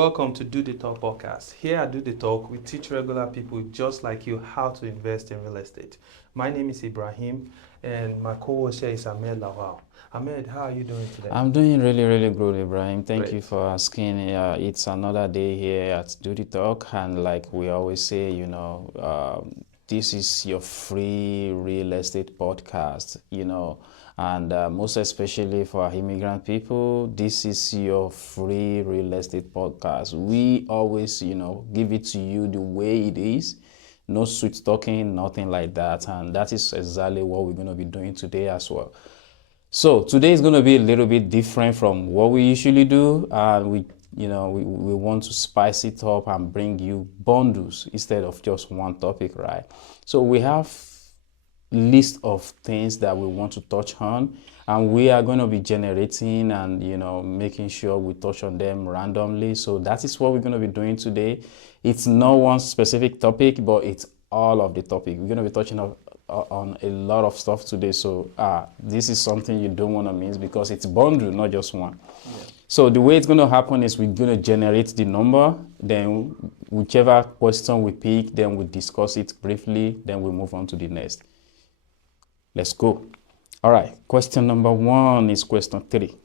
Welcome to Do the Talk podcast. Here at Do the Talk, we teach regular people just like you how to invest in real estate. My name is Ibrahim, and my co-host here is Ahmed Lawal. Ahmed, how are you doing today? I'm doing really, really good, Ibrahim. Thank you Great. for asking. It's another day here at Do the Talk, and like we always say, this is your free real estate podcast, and most especially for our immigrant people, this is your free real estate podcast. We always, give it to you the way it is. No sweet talking, nothing like that. And that is exactly what we're going to be doing today as well. So today is going to be a little bit different from what we usually do, and we want to spice it up and bring you bundles instead of just one topic, right? So we have list of things that we want to touch on, and we are going to be generating and making sure we touch on them randomly. So that is what we're going to be doing today. It's not one specific topic, but it's all of the topic. We're going to be touching on a lot of stuff today. So this is something you don't want to miss because it's bundle, not just one. Yeah. So the way it's going to happen is we're going to generate the number, then whichever question we pick, then we discuss it briefly, then we move on to the next. Let's go. All right, question number 1 is question 3.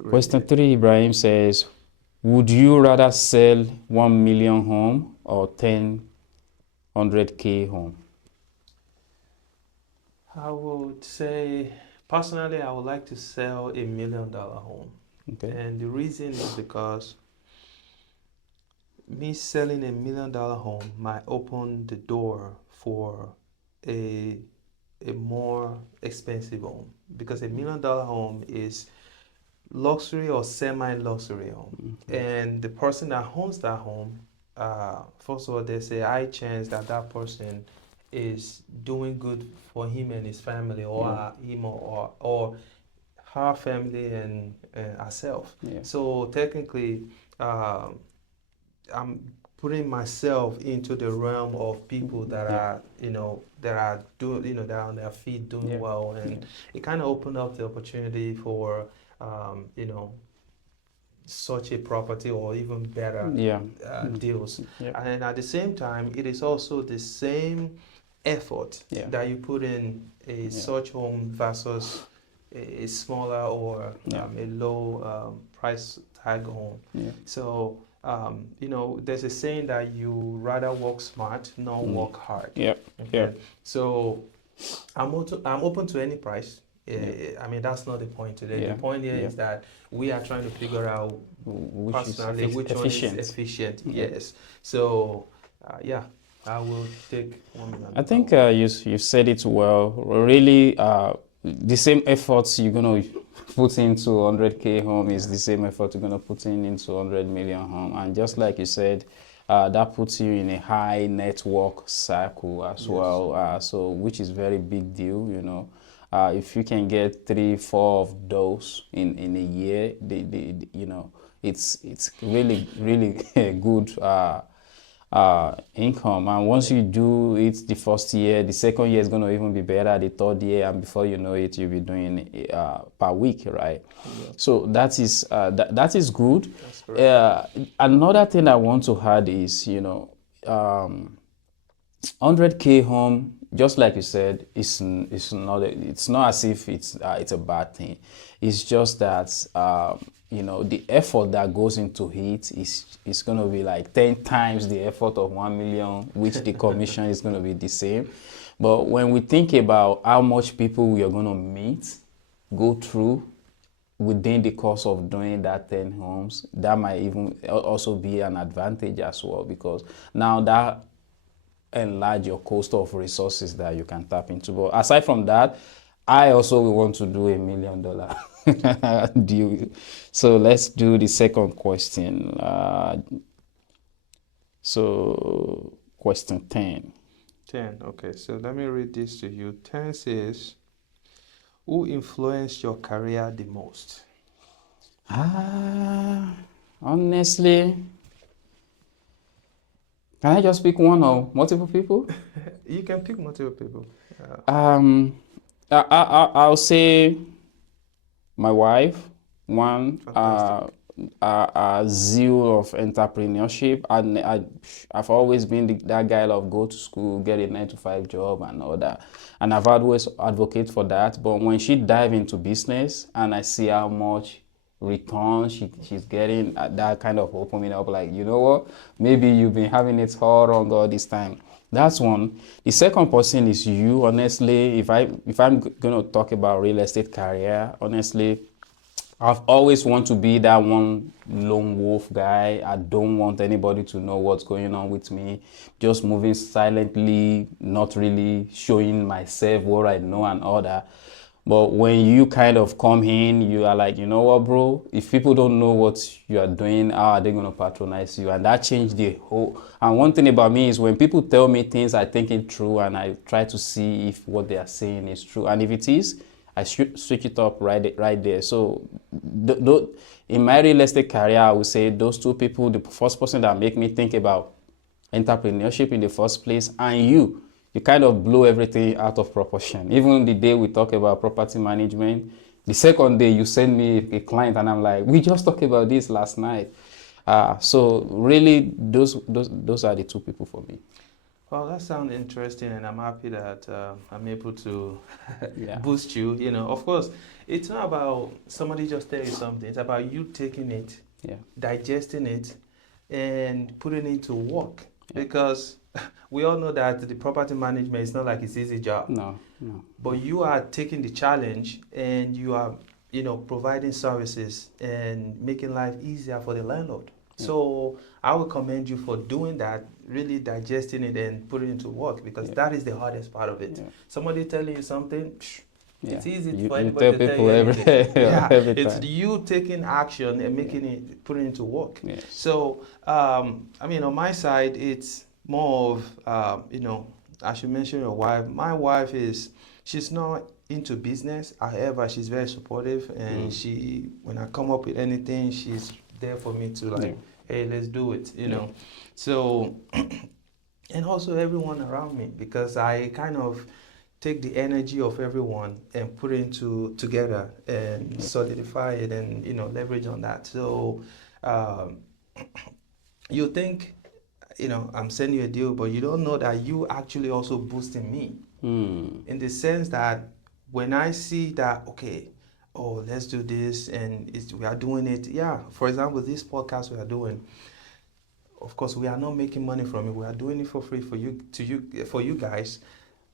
Really? Question 3, Ibrahim says, would you rather sell 1 million home or 100K home? I would say, personally, I would like to sell $1 million home. Okay. And the reason is because me selling $1 million home might open the door for a more expensive home, because $1 million home is luxury or semi-luxury home. Mm-hmm. And the person that owns that home, first of all, there's a high chance that that person is doing good for him and his family, or him or her family and herself. Yeah. So technically, I'm putting myself into the realm of people that are, that are doing, that are on their feet doing well, and it kind of opened up the opportunity for, such a property or even better deals. And at the same time, it is also the same effort that you put in a such home versus a smaller or a low price tag home. So there's a saying that you rather work smart, not work hard. Okay? So I'm open to any price. I mean, that's not the point today. The point here is that we are trying to figure out which one is efficient. Yes. So I will take 1 million. I think you said it well. Really, the same efforts you're gonna put into 100K home is the same effort you're gonna put into 100 million home. And just like you said, that puts you in a high network circle as well. So which is very big deal, if you can get 3-4 of those in a year, it's really a good income. And once you do it the first year, the second year is going to even be better, the third year, and before you know it, you'll be doing per week, right? So that is good. Another thing I want to add is 100K home, just like you said, it's not as if it's a bad thing. It's just that the effort that goes into it is going to be like 10 times the effort of 1 million, which the commission is going to be the same. But when we think about how much people we are going to meet, go through within the course of doing that 10 homes, that might even also be an advantage as well, because now that enlarge your cost of resources that you can tap into. But aside from that, I also want to do $1 million deal. So let's do the second question. So question 10. 10, okay. So let me read this to you. 10 says, who influenced your career the most? Honestly, can I just pick one or multiple people? You can pick multiple people. I'll say my wife, one. zeal of entrepreneurship. I've always been that guy of go to school, get a 9 to 5 job and all that. And I've always advocate for that. But when she dive into business and I see how much return she's getting, that kind of open me up, like, you know what, maybe you've been having it all wrong all this time. That's one. The second person is you. Honestly, if I'm gonna talk about real estate career, honestly, I've always want to be that one lone wolf guy. I don't want anybody to know what's going on with me. Just moving silently, not really showing myself what I know and all that. But when you kind of come in, you are like, you know what, bro? If people don't know what you are doing, how are they going to patronize you? And that changed the whole. And one thing about me is when people tell me things, I think it through and I try to see if what they are saying is true. And if it is, I switch it up right there. So in my real estate career, I would say those two people, the first person that make me think about entrepreneurship in the first place, and you kind of blow everything out of proportion. Even the day we talk about property management, the second day you send me a client and I'm like, we just talked about this last night. So really, those are the two people for me. Well, that sounds interesting, and I'm happy that I'm able to boost you. You know, of course, it's not about somebody just tell you something. It's about you taking it, digesting it, and putting it to work. Because we all know that the property management is not like it's easy job. No. But you are taking the challenge, and you are, providing services and making life easier for the landlord. So I would commend you for doing that, really digesting it and putting it to work, because that is the hardest part of it. Somebody telling you something, it's easy for anybody to tell you anything. It's you taking action and making it, putting it to work. So, on my side, it's more of, as you mentioned your wife, my wife she's not into business. However, she's very supportive, and when I come up with anything, she's there for me to hey, let's do it, know. So, and also everyone around me, because I kind of take the energy of everyone and put it together and solidify it and, leverage on that. So, you think, I'm sending you a deal, but you don't know that you actually also boosting me in the sense that when I see that, okay, oh, let's do this, and we are doing it. Yeah, for example, this podcast we are doing, of course, we are not making money from it. We are doing it for free for you guys.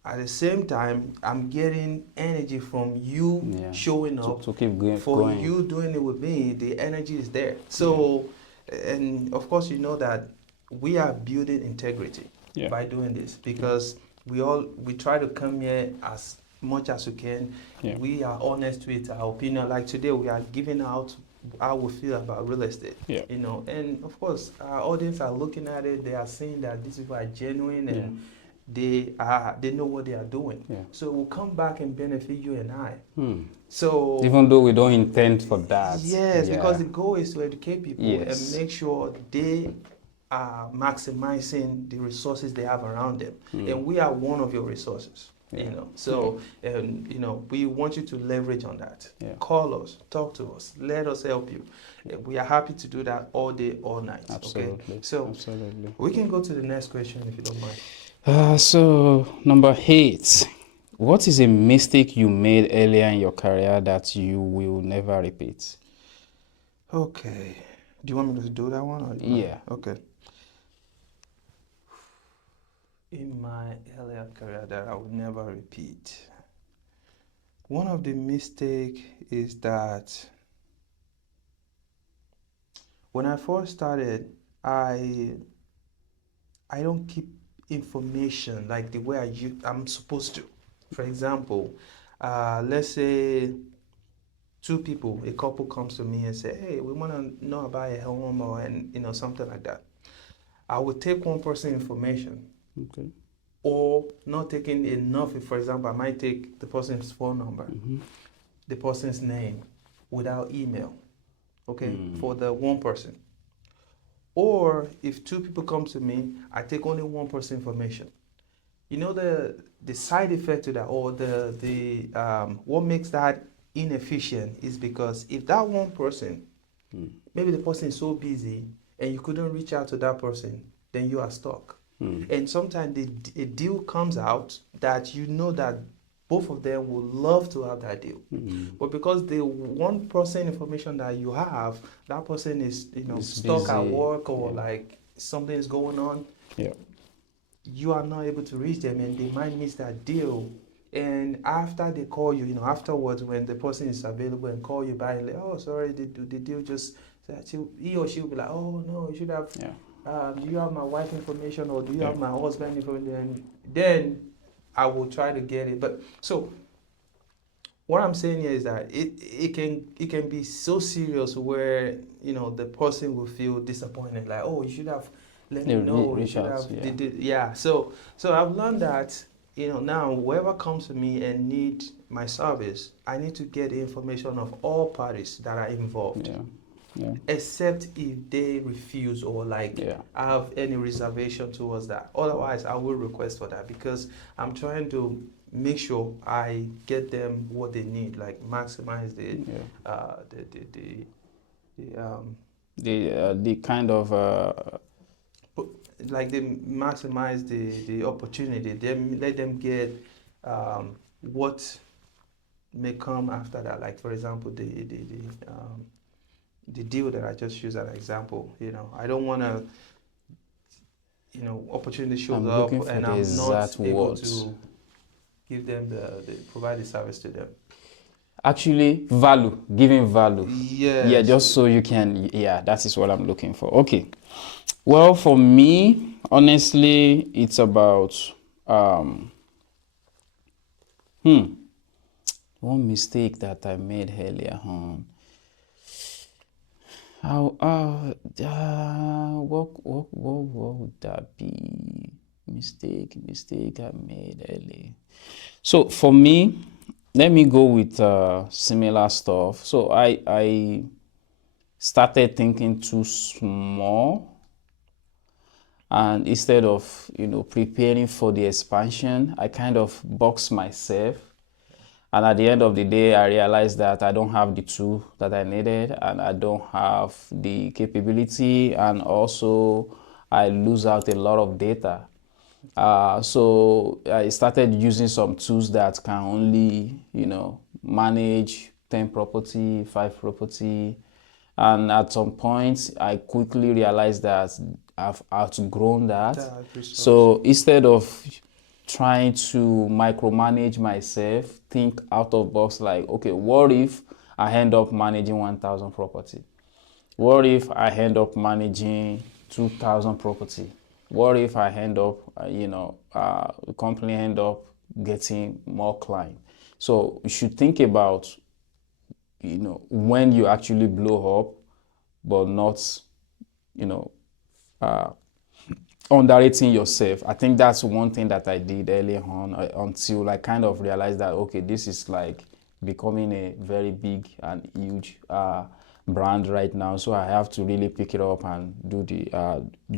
At the same time, I'm getting energy from you showing up to keep going. For you doing it with me, the energy is there. So, and of course, you know that we are building integrity by doing this, because we try to come here as much as we can. We are honest with our opinion. Like today, we are giving out how we feel about real estate. And of course, our audience are looking at it. They are seeing that these people are genuine and they know what they are doing. So we'll come back and benefit you and I. So even though we don't intend for that. Yes, because the goal is to educate people and make sure they are maximizing the resources they have around them. And we are one of your resources. So we want you to leverage on that. Call us, talk to us, let us help you. We are happy to do that all day, all night. Absolutely. Okay? So we can go to the next question if you don't mind. So number 8, what is a mistake you made earlier in your career that you will never repeat? Okay. Do you want me to do that one? Or okay. In my earlier career that I would never repeat. One of the mistakes is that when I first started, I don't keep information like the way I'm supposed to. For example, let's say 2 people, a couple comes to me and say, hey, we want to know about a home or something like that. I would take one person's information. Okay. Or not taking enough. For example, I might take the person's phone number, the person's name, without email, for the one person. Or if 2 people come to me, I take only one person's information. The side effect to that, or the what makes that inefficient is because if that one person maybe the person is so busy and you couldn't reach out to that person, then you are stuck. And sometimes a deal comes out that you know that both of them would love to have that deal. But because the one person information that you have, that person is, stuck busy at work or like something is going on, you are not able to reach them and they might miss that deal. And after they call you, afterwards when the person is available and call you back, like, oh, sorry, the deal just, he or she will be like, oh, no, you should have, do you have my wife information or do you have my husband information? And then I will try to get it. But so what I'm saying here is that it can be so serious where, the person will feel disappointed, like, oh, you should have let me know. You should have, So I've learned that, now whoever comes to me and need my service, I need to get the information of all parties that are involved. Except if they refuse or have any reservation towards that. Otherwise, I will request for that because I'm trying to make sure I get them what they need, like maximize the kind of like they maximize the opportunity. Then let them get what may come after that. Like for example, the deal that I just used as an example. I don't want to, opportunity shows up and I'm not able to give them provide the service to them. Actually, giving value. Yes. Yeah, just so you can, that is what I'm looking for. Okay. Well, for me, honestly, it's about, one mistake that I made earlier on. What would that be? Mistake I made earlier. So for me, let me go with similar stuff. So I started thinking too small, and instead of preparing for the expansion, I kind of boxed myself. And at the end of the day, I realized that I don't have the tool that I needed, and I don't have the capability, and also I lose out a lot of data. So I started using some tools that can only, manage 10 property, 5 property. And at some point, I quickly realized that I've outgrown that. So instead of trying to micromanage myself, think out of box, like, okay, what if I end up managing 1,000 property? What if I end up managing 2,000 property? What if I end up, the company end up getting more clients? So you should think about, when you actually blow up, but not, underrating yourself. I think that's one thing that I did early on until I kind of realized that, okay, this is like becoming a very big and huge brand right now. So I have to really pick it up and do the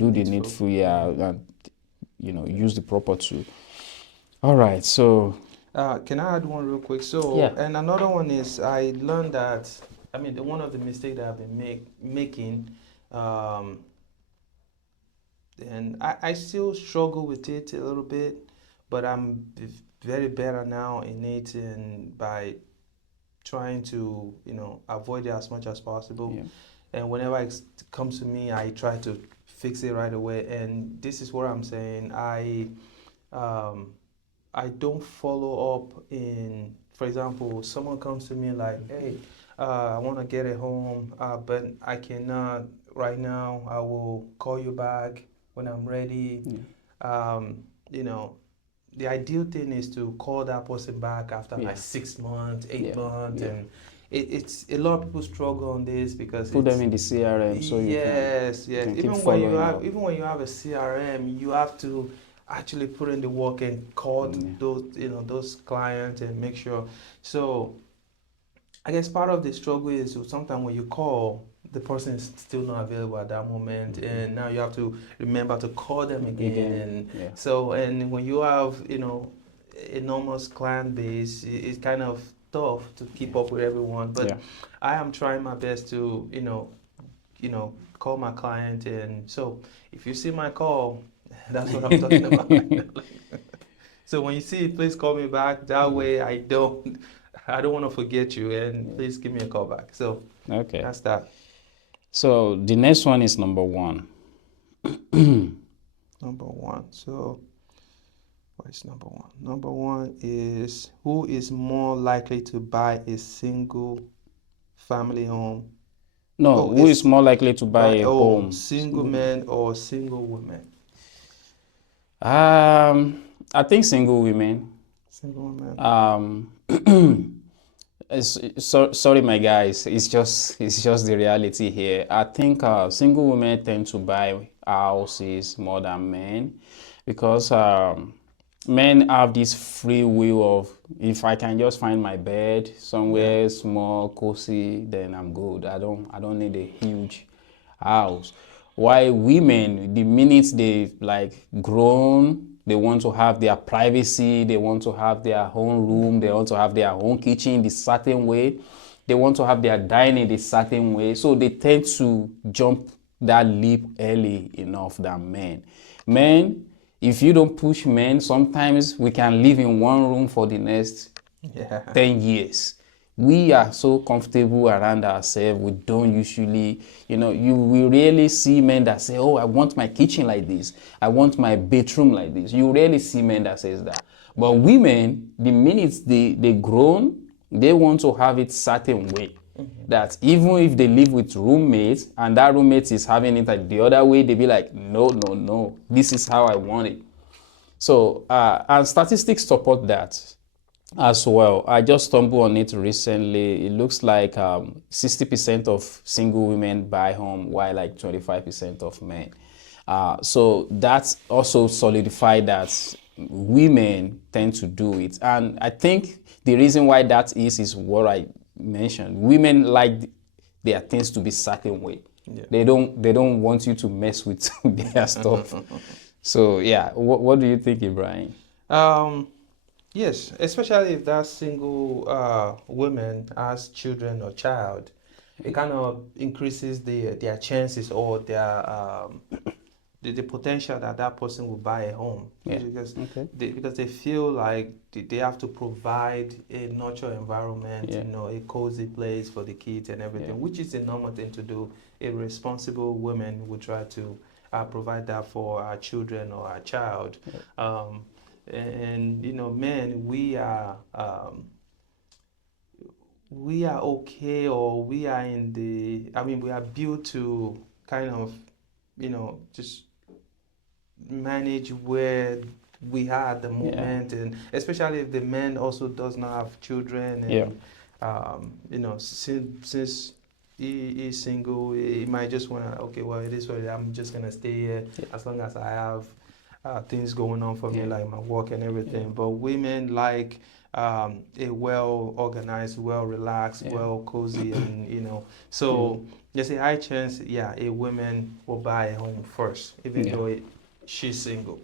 needful, and use the proper tool. All right, so can I add one real quick? So and another one is I learned that one of the mistakes that I've been making. And I still struggle with it a little bit, but I'm very better now in it, and by trying to avoid it as much as possible. And whenever it comes to me, I try to fix it right away. And this is what I'm saying. I don't follow up in, for example, someone comes to me like, hey, I want to get a home, but I cannot right now. I will call you back when I'm ready. The ideal thing is to call that person back after like 6 months, 8 months, and it's a lot of people struggle on this because put them in the CRM. So you can even when you have a CRM, you have to actually put in the work and call those clients and make sure. So I guess part of the struggle is sometimes when you call, the person is still not available at that moment, and now you have to remember to call them again. So, and when you have enormous client base, it's kind of tough to keep up with everyone. But I am trying my best to call my client. And so if you see my call, that's what I'm talking about. So when you see it, please call me back. That way I don't want to forget you, and please give me a call back. So okay, that's that. So the next one is number 1. Number 1. So what is number 1? Number 1 is, who is more likely to buy a single family home? No, who is more likely to buy a home? Single men or single women? I think single women. Single women. Sorry, my guys. It's just the reality here. I think single women tend to buy houses more than men, because men have this free will of, if I can just find my bed somewhere small, cozy, then I'm good. I don't need a huge house. Why women, the minute they like grown, they want to have their privacy, they want to have their own room, they want to have their own kitchen this certain way, they want to have their dining this certain way. So they tend to jump that leap early enough than men. Men, if you don't push men, sometimes we can live in one room for the next 10 years. We are so comfortable around ourselves. We don't usually, we rarely see men that say, oh, I want my kitchen like this, I want my bedroom like this. You rarely see men that says that. But women, the minute they grown, they want to have it certain way. That even if they live with roommates and that roommate is having it like the other way, they be like, no, this is how I want it. So, and statistics support that as well. I just stumbled on it recently. It looks like 60% of single women buy home, while like 25% of men. So that's also solidified that women tend to do it. And I think the reason why that is what I mentioned. Women like their things to be certain way. Yeah. They don't want you to mess with their stuff. So yeah, what do you think, Ibrahim? Yes, especially if that single woman has children or child, it kind of increases their chances, or their the potential that person will buy a home. Yeah. Because they feel like they have to provide a nurture environment, a cozy place for the kids and everything, which is a normal thing to do. A responsible woman would try to provide that for our children or our child. And men, we are okay, or we are we are built to kind of, just manage where we are at the moment, and especially if the man also does not have children, and since he is single, he might just want to, okay, well, it is what I'm just gonna stay here as long as I have things going on for me, like my work and everything. But women like a well organized, well relaxed, well cozy, and so there's a high chance, a woman will buy a home first, even though she's single.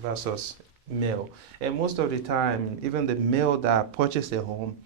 Versus male. And most of the time, even the male that purchased a home,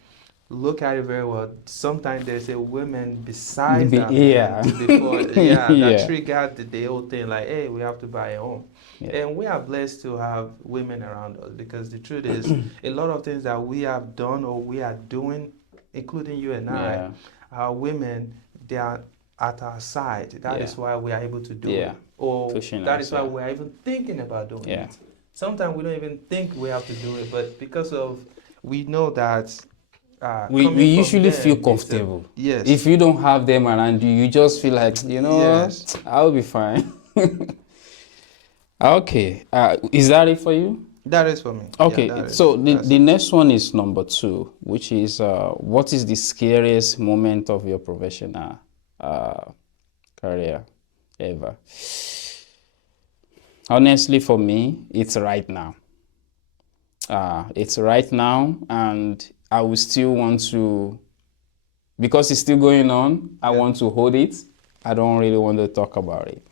look at it very well. Sometimes there's a woman besides that man before, that triggered the whole thing. Like, hey, we have to buy a home. And we are blessed to have women around us, because the truth is, a lot of things that we have done or we are doing, including you and I, our women, they are at our side. That is why we are able to do it. Or that is why we are even thinking about doing it. Sometimes we don't even think we have to do it, but because of, we know that we usually feel comfortable. If you don't have them around you, you just feel like, what? I'll be fine. Okay. Is that it for you? That is for me. Okay. So the next one is number 2, which is what is the scariest moment of your professional career ever? Honestly, for me, it's right now. It's right now, and I will still want to, because it's still going on, I want to hold it. I don't really want to talk about it.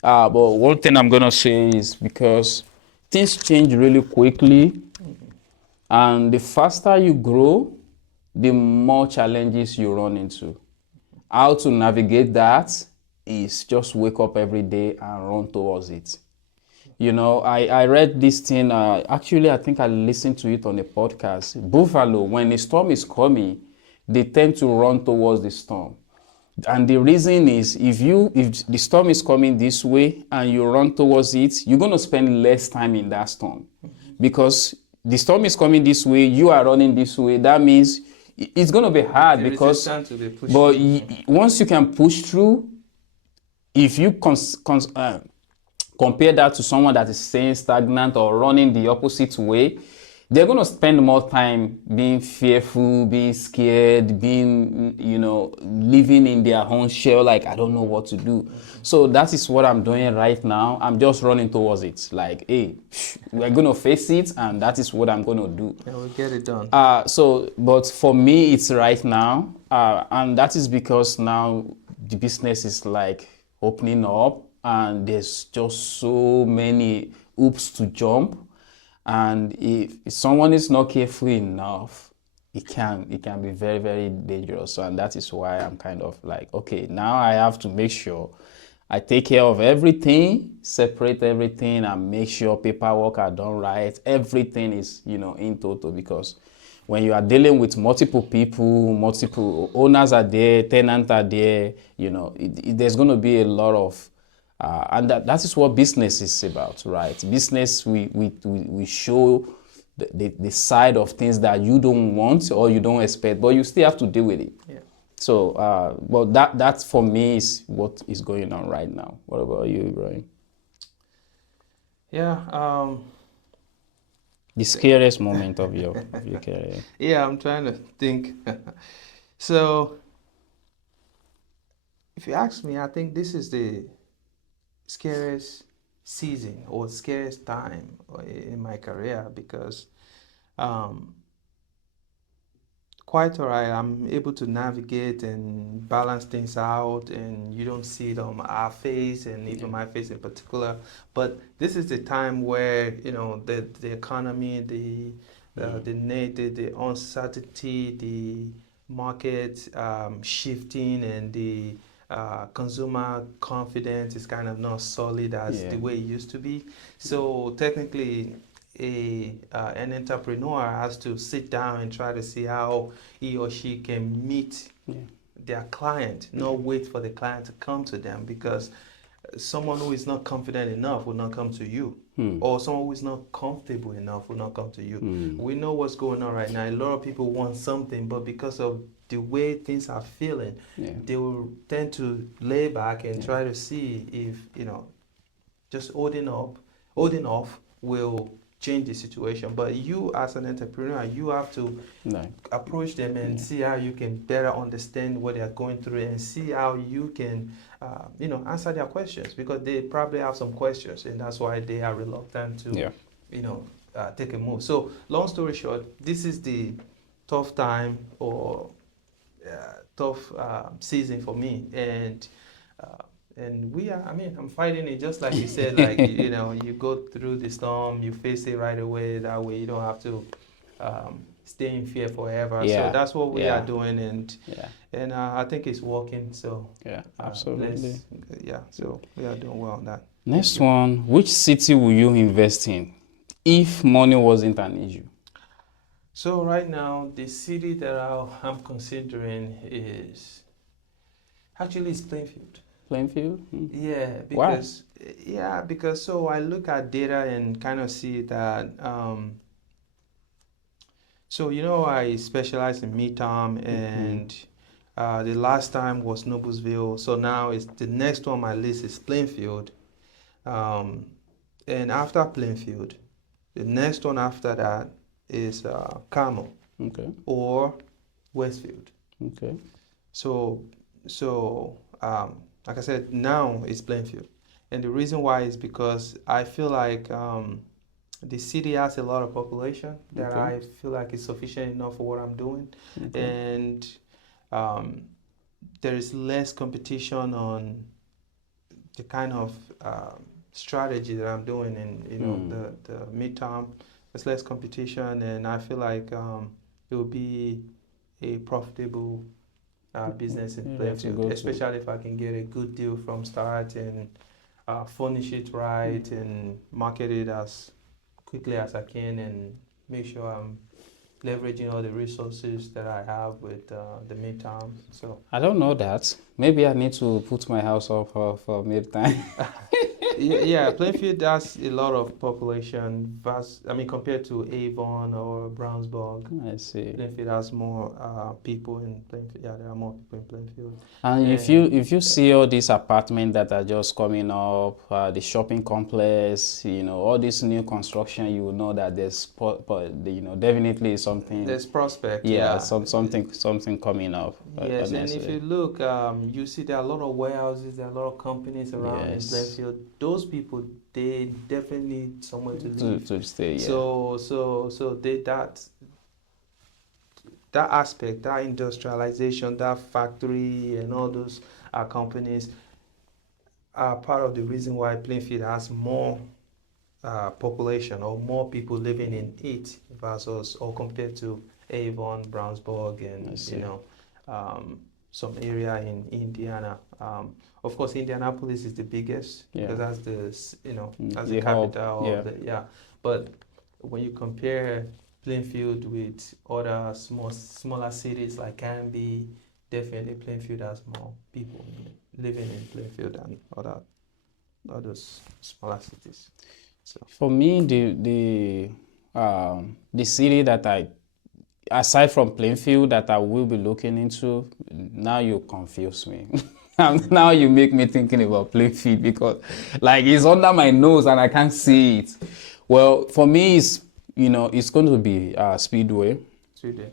But one thing I'm going to say is, because things change really quickly, and the faster you grow, the more challenges you run into. how to navigate that is just wake up every day and run towards it. You know, I read this thing, actually I think I listened to it on a podcast. Buffalo, when a storm is coming, they tend to run towards the storm. And the reason is if the storm is coming this way and you run towards it, you're going to spend less time in that storm. Because the storm is coming this way, you are running this way. That means it's going to be hard because once you can push through, if you compare that to someone that is staying stagnant or running the opposite way, they're going to spend more time being fearful, being scared, being, living in their own shell, like, I don't know what to do. So that is what I'm doing right now. I'm just running towards it. Like, hey, we're going to face it, and that is what I'm going to do. And we'll get it done. But for me, it's right now. And that is because now the business is like opening up, and there's just so many hoops to jump. And if someone is not careful enough, it can be very, very dangerous. And that is why I'm kind of like, okay, now I have to make sure I take care of everything, separate everything, and make sure paperwork are done right. Everything is, in total, because when you are dealing with multiple people, multiple owners are there, tenants are there, there's going to be a lot of and that is what business is about, right? Business, we show the side of things that you don't want or you don't expect, but you still have to deal with it. Yeah. So, well, that for me is what is going on right now. What about you, Ibrahim? Yeah. The scariest moment of your career. Yeah, I'm trying to think. So, if you ask me, I think this is the scariest season or scariest time in my career because quite all right, I'm able to navigate and balance things out, and you don't see it on our face and even my face in particular. But this is the time where the economy, the uncertainty, the market shifting, and the consumer confidence is kind of not solid as the way it used to be. So technically, an entrepreneur has to sit down and try to see how he or she can meet their client, not wait for the client to come to them, because someone who is not confident enough will not come to you, or someone who is not comfortable enough will not come to you. We know what's going on right now. A lot of people want something, but because of the way things are feeling, they will tend to lay back and try to see if just holding off will change the situation. But you, as an entrepreneur, you have to approach them and see how you can better understand what they are going through, and see how you can answer their questions, because they probably have some questions, and that's why they are reluctant to take a move. So long story short, this is the tough time or tough season for me, and I'm fighting it just like you said. Like you go through the storm, you face it right away. That way you don't have to stay in fear forever. So that's what we are doing, and I think it's working. So absolutely. So we are doing well on that. Next one, which city will you invest in if money wasn't an issue? So right now, the city that I'm considering is actually Plainfield. Plainfield? Because so I look at data and kind of see that I specialize in Midtown, and the last time was Noblesville. So now it's the next on my list is Plainfield, and after Plainfield, the next one after that is Carmel, or Westfield. So like I said, now it's Plainfield, and the reason why is because I feel like the city has a lot of population that I feel like is sufficient enough for what I'm doing, and there is less competition on the kind of strategy that I'm doing in the midterm. There's less competition, and I feel like it will be a profitable business in Plainfield, especially if I can get a good deal from start and furnish it right and market it as quickly as I can and make sure I'm leveraging all the resources that I have with the midterm. So I don't know that. Maybe I need to put my house up for midtime. yeah, Plainfield has a lot of population, compared to Avon or Brownsburg. I see. Plainfield has more people in Plainfield. Yeah, there are more people in Plainfield. And if you see all these apartments that are just coming up, the shopping complex, all this new construction, you will know that there's, definitely something. There's prospect. Yeah, something coming up. Yes, and if you look, you see there are a lot of warehouses, there are a lot of companies around in Plainfield. Those people, they definitely need somewhere to live. To stay, yeah. So that aspect, that industrialization, that factory and all those companies are part of the reason why Plainfield has more population or more people living in it versus or compared to Avon, Brownsburg, and some area in Indiana. Of course, Indianapolis is the biggest because that's that's the capital of the But when you compare Plainfield with other smaller cities like Candid, definitely Plainfield has more people living in Plainfield than others smaller cities. So for me, the city that aside from Plainfield that I will be looking into, now you confuse me. Now you make me thinking about Plainfield because it's under my nose and I can't see it. Well, for me, it's going to be Speedway. Okay.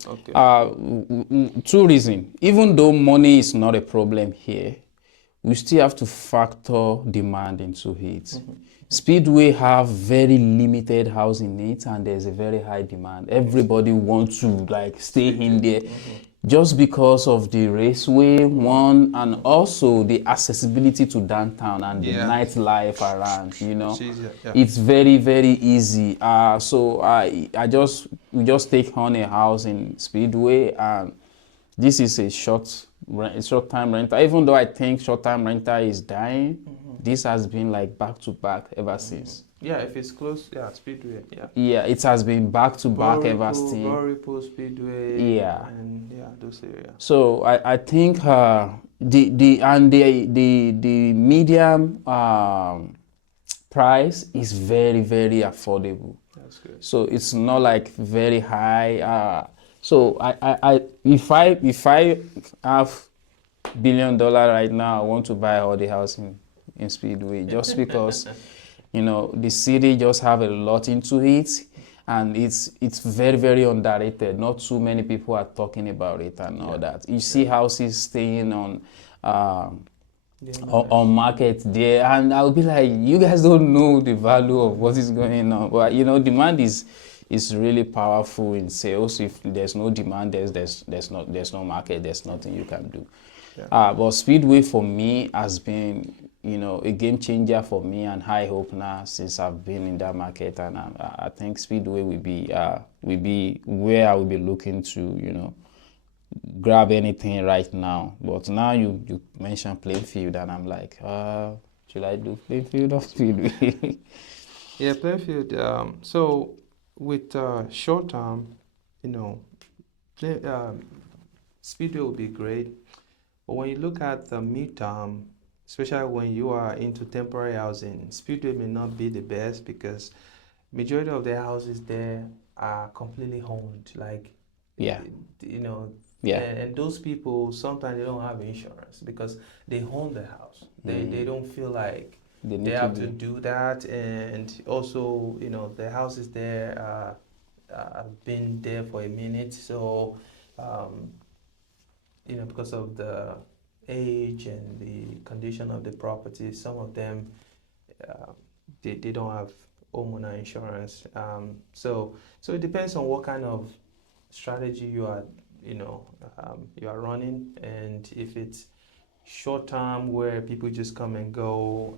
Two reasons. Even though money is not a problem here, we still have to factor demand into it. Mm-hmm. Speedway have very limited housing needs and there's a very high demand. Everybody wants to stay in there just because of the raceway one and also the accessibility to downtown and the nightlife around, It's very, very easy. So we just take on a house in Speedway and this is a short-time rental. Even though I think short-time rental is dying, this has been back to back ever since. Yeah, if it's close, Speedway, Yeah, it has been back to back ever since. Boripo, Speedway, yeah, and those areas. So I think the medium price is very, very affordable. That's good. So it's not very high. So if I have $1 billion right now, I want to buy all the house in Speedway just because the city just have a lot into it and it's very, very underrated. Not too many people are talking about it and all that. You see houses staying on market there and I'll be like, you guys don't know the value of what is going on. But demand is really powerful in sales. If there's no demand, there's no market, there's nothing you can do. But Speedway for me has been a game changer for me and high hope now since I've been in that market, and I think Speedway will be where I will be looking to grab anything right now. But now you mentioned Plainfield and I'm like, should I do Plainfield or Speedway? Yeah, Plainfield. So with short term, Speedway will be great. But when you look at the midterm, especially when you are into temporary housing, Speedway may not be the best because majority of the houses there are completely owned. And those people sometimes they don't have insurance because they own the house. They don't feel like they have to do that, and also the houses there have been there for a minute, so because of the age and the condition of the property, some of them they don't have homeowner insurance. So it depends on what kind of strategy you are running, and if it's short term where people just come and go,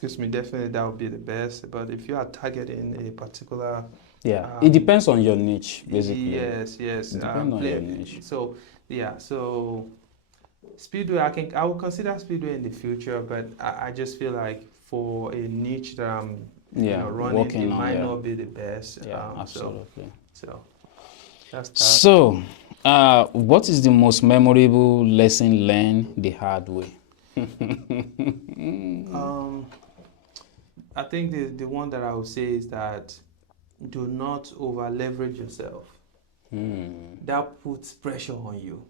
definitely that would be the best. But if you are targeting a particular it depends on your niche, basically. Yes. It depends on your niche. So Yeah, so Speedway, I will consider Speedway in the future, but I just feel like for a niche that I'm running, it might not be the best. Yeah, absolutely. So that's that. So, what is the most memorable lesson learned the hard way? I think the one that I would say is that do not over leverage yourself. That puts pressure on you.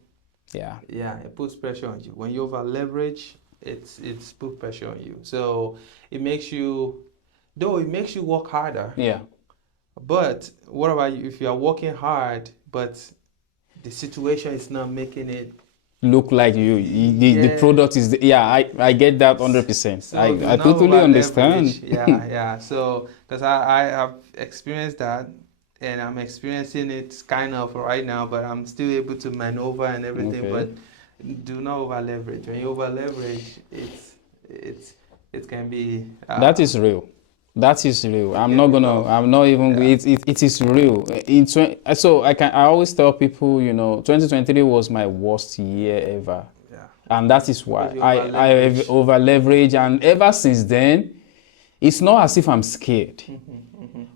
Yeah. Yeah, it puts pressure on you. When you over leverage, it's put pressure on you. So it makes you work harder. Yeah. But what about you if you are working hard, but the situation is not making it look like the product is I get that 100%. So I totally understand. Yeah. So because I have experienced that, and I'm experiencing it kind of right now, but I'm still able to maneuver and everything. Okay. But do not over leverage. When you over leverage, it can be. That is real. That is real. I'm not even. It is real. I always tell people, 2023 was my worst year ever, and that is why I over leverage. And ever since then, it's not as if I'm scared,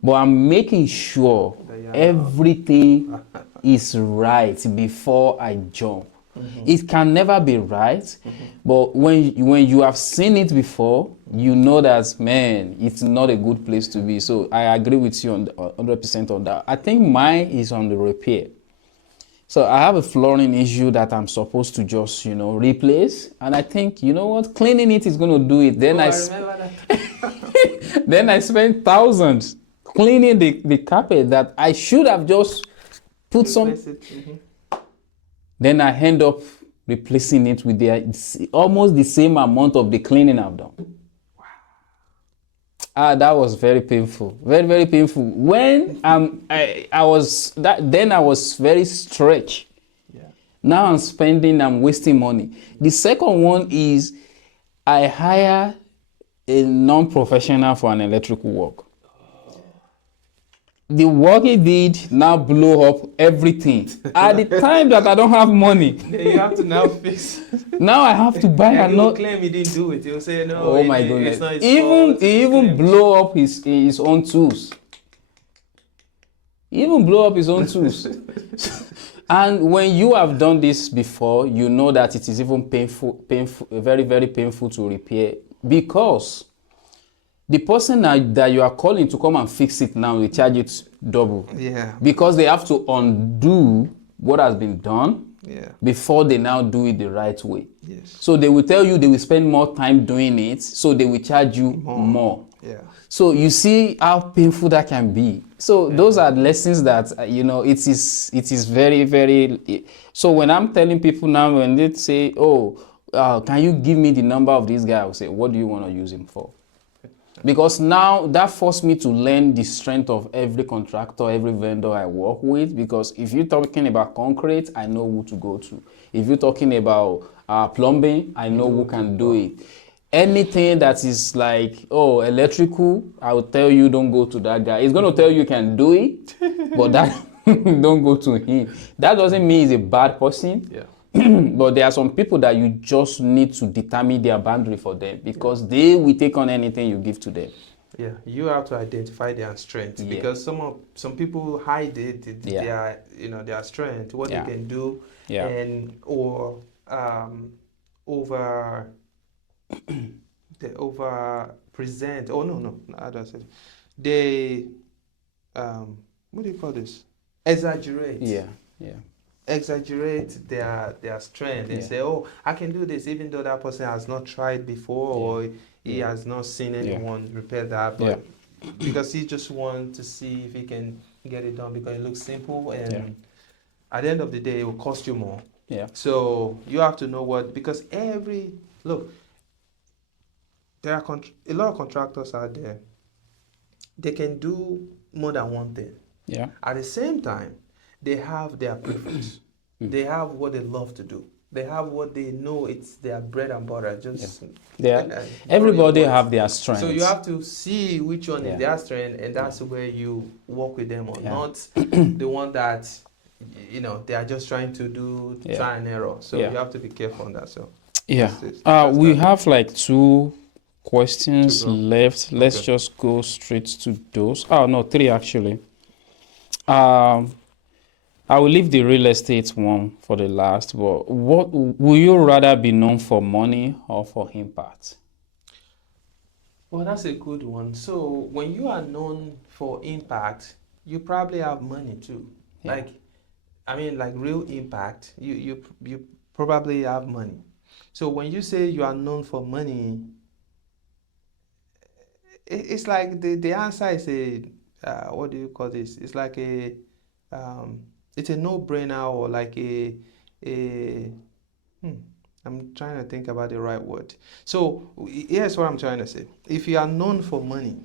but I'm making sure everything is right before I jump. It can never be right, but when you have seen it before, you know that, man, it's not a good place to be. So I agree with you on 100% on that. I think mine is on the repair. So I have a flooring issue that I'm supposed to just, replace, and I think, you know what, cleaning it is going to do it. Then I remember that. Then I spent thousands cleaning the carpet that I should have just put some. Then I end up replacing it with almost the same amount of the cleaning I've done. Wow. That was very painful. Very, very painful. When I was very stretched. Yeah. Now I'm wasting money. The second one is I hire a non-professional for an electrical work. The work he did now blow up everything. At the time that I don't have money. Then you have to now fix. Now I have to buy another. He will claim he didn't do it. He'll say no. Oh my goodness! It's not his fault. He even blow up his own tools. And when you have done this before, you know that it is even painful, very, very painful to repair, because the person that you are calling to come and fix it now, they charge it double. Yeah. Because they have to undo what has been done before they now do it the right way. Yes. So they will tell you they will spend more time doing it, so they will charge you more. Yeah. So you see how painful that can be. So those are lessons that, it is very, very. So when I'm telling people now, when they say, can you give me the number of this guy? I will say, what do you want to use him for? Because now that forced me to learn the strength of every contractor, every vendor I work with. Because if you're talking about concrete, I know who to go to. If you're talking about plumbing, I know who can do it. Anything that is like, electrical, I will tell you don't go to that guy. He's going to tell you can do it, but that don't go to him. That doesn't mean he's a bad person. Yeah. But there are some people that you just need to determine their boundary for them, because they will take on anything you give to them. Yeah, you have to identify their strength, because some people hide their strength, what they can do, or they over present. Oh no, I don't say. They what do you call this? Exaggerate. Yeah. Exaggerate their strength and say, I can do this, even though that person has not tried before, or he has not seen anyone repair that, but because he just wants to see if he can get it done because it looks simple, and at the end of the day it will cost you more. So you have to know because there are a lot of contractors out there. They can do more than one thing. At the same time, they have their preference. They have what they love to do. They have what they know it's their bread and butter. Everybody have their strengths. So you have to see which one is their strength, and that's where you work with them on. Not the one that they are just trying to do try and error. So you have to be careful on that. So we have like 2 questions left. Let's just go straight to those. Oh no, 3 actually. I will leave the real estate one for the last, but what will you rather be known for, money or for impact? Well, that's a good one. So when you are known for impact, you probably have money too. Like real impact, you probably have money. So when you say you are known for money, it's like the answer is what do you call this? It's like it's a no-brainer, or like I'm trying to think about the right word. So here's what I'm trying to say. If you are known for money,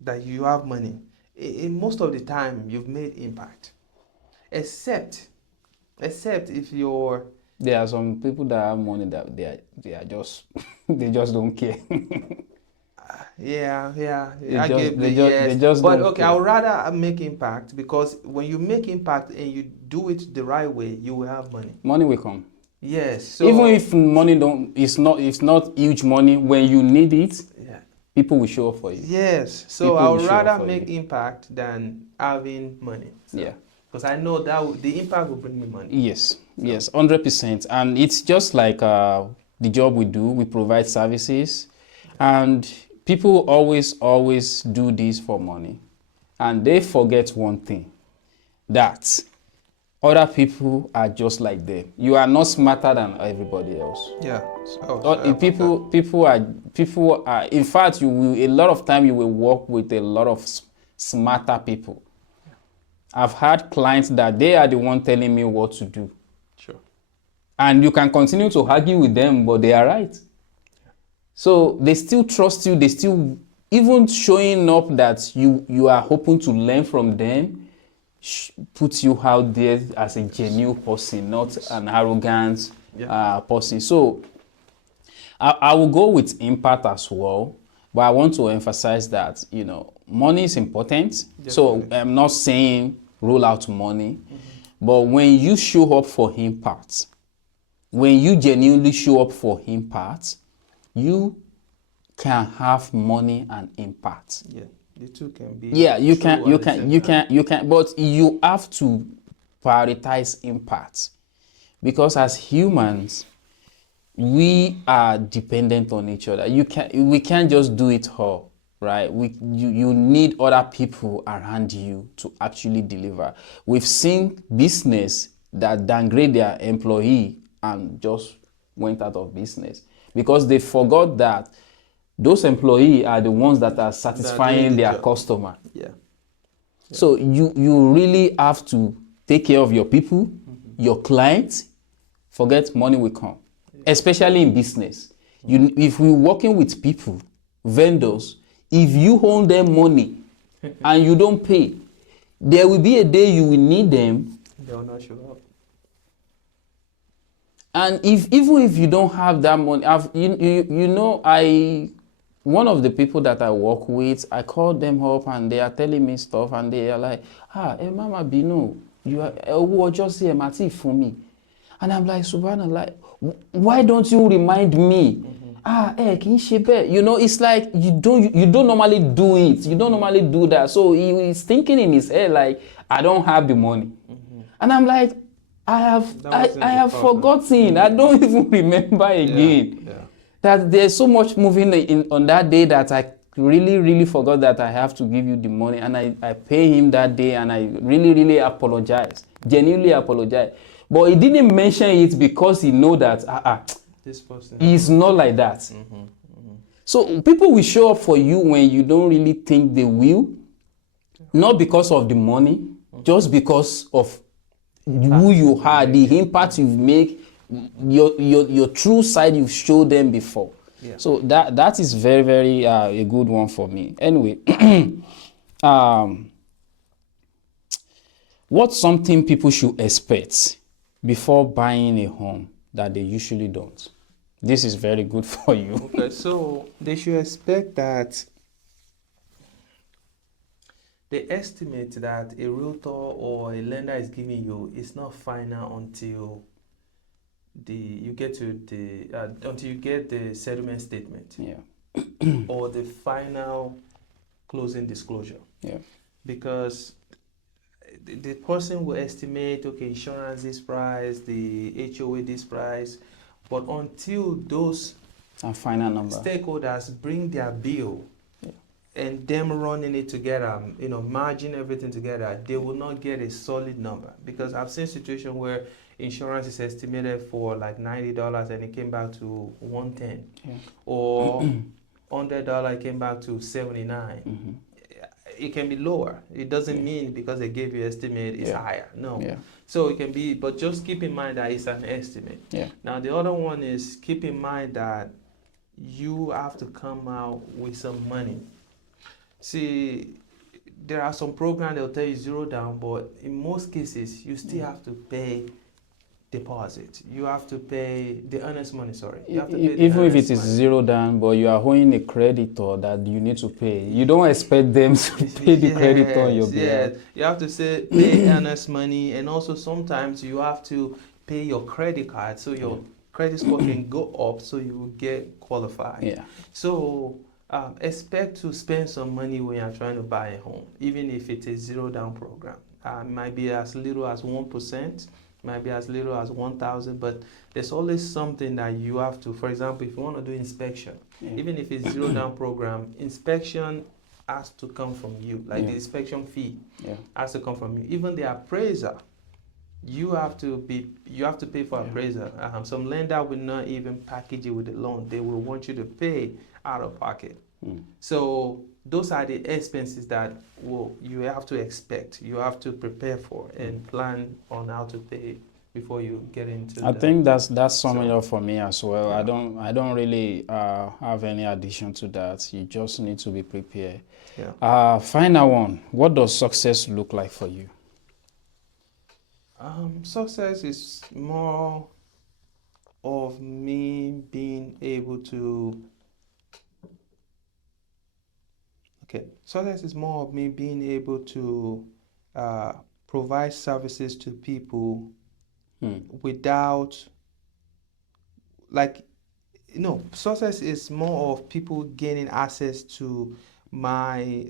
that you have money, in most of the time you've made impact. Except if you're... There are some people that have money that they are just they just don't care. They just but okay, I would rather make impact, because when you make impact and you do it the right way, you will have money. Money will come. Yes. So even if money it's not huge money, when you need it, people will show up for you. Yes. So I would rather make impact than having money. So, because I know that the impact will bring me money. Yes. Yes, 100%. And it's just like the job we do. We provide services, and people always do this for money, and they forget one thing, that other people are just like them. You are not smarter than everybody else. People are. In fact, a lot of time you will work with a lot of smarter people. I've had clients that they are the one telling me what to do. Sure. And you can continue to argue with them, but they are right. So they still trust you. They still, even showing up that you are hoping to learn from them, puts you out there as a genuine person, not an arrogant person. So I will go with impact as well, but I want to emphasize that money is important. Definitely. So I'm not saying roll out money, but when you show up for impact, when you genuinely show up for impact, you can have money and impact. Yeah, the two can be. Yeah, you can, but you have to prioritize impact, because as humans, we are dependent on each other. We can't just do it all, right? You need other people around you to actually deliver. We've seen business that downgrade their employee and just went out of business, because they forgot that those employees are the ones that are satisfying their customer. So you really have to take care of your people, your clients. Forget money will come, especially in business. If we're working with people, vendors, if you owe them money and you don't pay, there will be a day you will need them. They will not show up. And even if you don't have that money, one of the people that I work with, I call them up and they are telling me stuff, and they are like, Mama Bino, you are just here, Mati, for me. And I'm like, Subhanallah, why don't you remind me? It's like you don't normally do it. You don't normally do that. So he's thinking in his head like, I don't have the money. And I'm like, I have forgotten. I don't even remember again. That there's so much moving on that day that I really forgot that I have to give you the money, and I pay him that day, and I really apologize, genuinely apologize. But he didn't mention it because he know that this person is not like that. So people will show up for you when you don't really think they will, not because of the money, just because of who you are, the impact you've made, your true side you've showed them before. So that is very a good one for me. Anyway, what's something people should expect before buying a home that they usually don't? This is very good for you. Okay, so they should expect that the estimate that a realtor or a lender is giving you is not final until you get the settlement statement. Or the final closing disclosure. Because the person will estimate, okay, insurance this price, the HOA this price, but until those final number stakeholders bring their bill and them running it together, merging everything together, they will not get a solid number. Because I've seen situations where insurance is estimated for like $90 and it came back to $110, or $100 came back to $79. It can be lower. It doesn't mean because they gave you estimate it's higher. No. So it can be, but just keep in mind that it's an estimate. Now the other one is keep in mind that you have to come out with some money. See, there are some programs that will tell you zero down, but in most cases you still have to pay deposit. You have to pay the earnest money, You have to pay even if it is zero down, but you are owing a creditor that you need to pay. You don't expect them to pay the creditor on your behalf. You have to pay earnest money, and also sometimes you have to pay your credit card so your credit score can go up so you will get qualified. So expect to spend some money when you're trying to buy a home, even if it's a zero down program. It might be as little as 1%. Might be as little as 1,000, but there's always something that you have to. For example, if you want to do inspection, even if it's zero down program, inspection has to come from you. Like the inspection fee has to come from you. Even the appraiser, you have to pay for appraiser. Some lender will not even package it with the loan. They will want you to pay out of pocket. So those are the expenses that you have to expect, you have to prepare for and plan on how to pay before you get into. I think that's summing up for me as well. I don't really have any addition to that. You just need to be prepared. Final one. What does success look like for you? Success is more of me being able to. Success is more of me being able to provide services to people without, success is more of people gaining access to my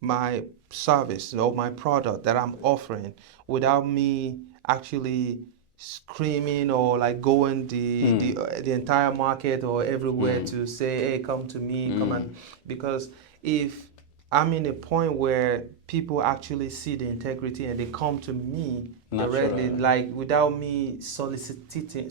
my service or my product that I'm offering without me actually screaming or like going the entire market or everywhere to say, hey, come to me, come and, because if I'm in a point where people actually see the integrity and they come to me directly, like without me soliciting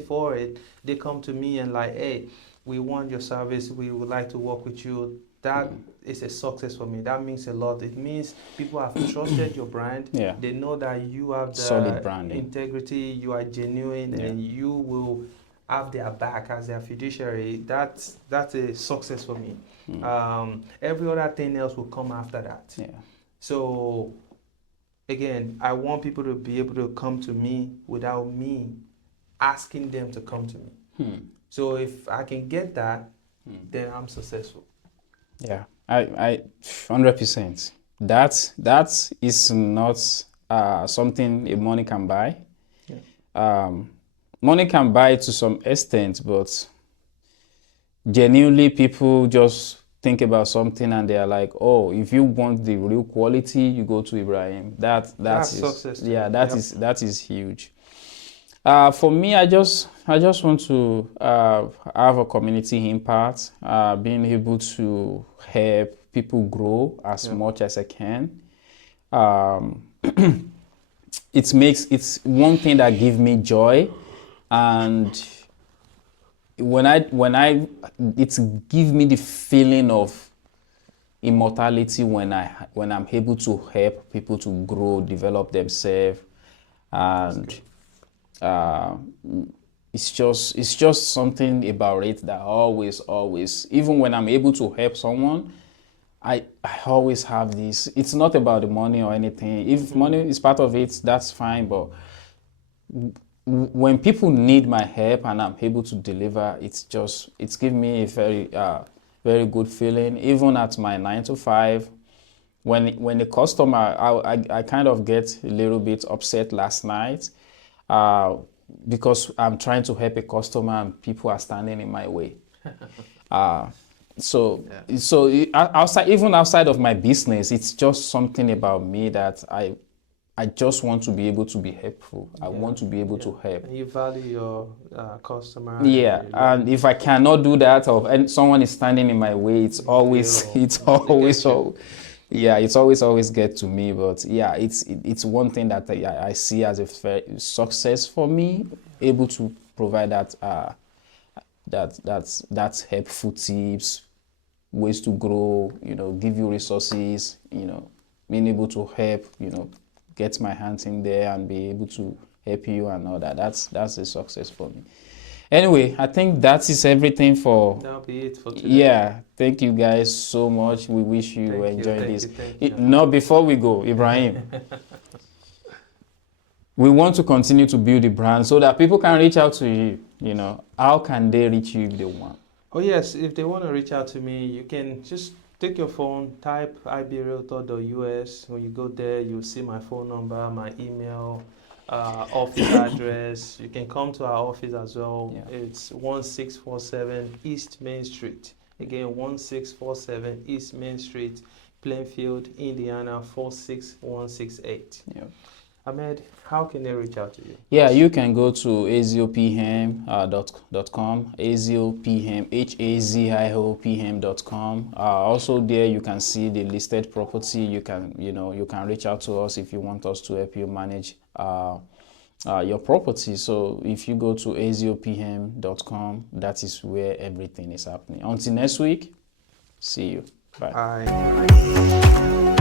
for it, they come to me and like, hey, we want your service, we would like to work with you. That is a success for me. That means a lot. It means people have trusted your brand. They know that you have the solid branding, integrity, you are genuine, and you will have their back as their fiduciary. That's a success for me. Every other thing else will come after that. So again, I want people to be able to come to me without me asking them to come to me. So if I can get that, then I'm successful. I 100%. That is not something a money can buy. Money can buy to some extent, but genuinely people just think about something and they are like, oh, if you want the real quality, you go to Ibrahim. That's success. That is huge. For me, I just want to have a community impact, being able to help people grow as much as I can. It's one thing that gives me joy, and it gives me the feeling of immortality when I'm able to help people to grow, develop themselves, and it's just something about it that always, even when I'm able to help someone, I always have this. It's not about the money or anything. If money is part of it, that's fine. But when people need my help and I'm able to deliver, it's gives me a very good feeling. Even at my 9 to 5, when the customer, I kind of get a little bit upset last night because I'm trying to help a customer and people are standing in my way. So outside, even outside of my business, it's just something about me that I just want to be able to be helpful. I want to be able to help. And you value your customer. Yeah, and if I cannot do that, or someone is standing in my way, it's always get to me. But yeah, it's one thing that I see as a success for me, able to provide that's helpful tips, ways to grow, give you resources, being able to help, get my hands in there and be able to help you and all that. That's a success for me. Anyway, I think that is everything for. That'll be it for today. Yeah, thank you guys so much. We wish you enjoy this. Now, before we go, Ibrahim, we want to continue to build the brand so that people can reach out to you. How can they reach you if they want? Oh yes, if they want to reach out to me, you can just take your phone, type ibrealtor.us. When you go there, you'll see my phone number, my email, office address. You can come to our office as well. Yeah. It's 1647 East Main Street. Again, 1647 East Main Street, Plainfield, Indiana 46168. Yeah. Ahmed, how can they reach out to you? Yeah, you can go to haziopham.com, haziopham.com. Also there you can see the listed property. You can reach out to us if you want us to help you manage your property. So if you go to haziopham.com, that is where everything is happening. Until next week, see you. Bye. Bye.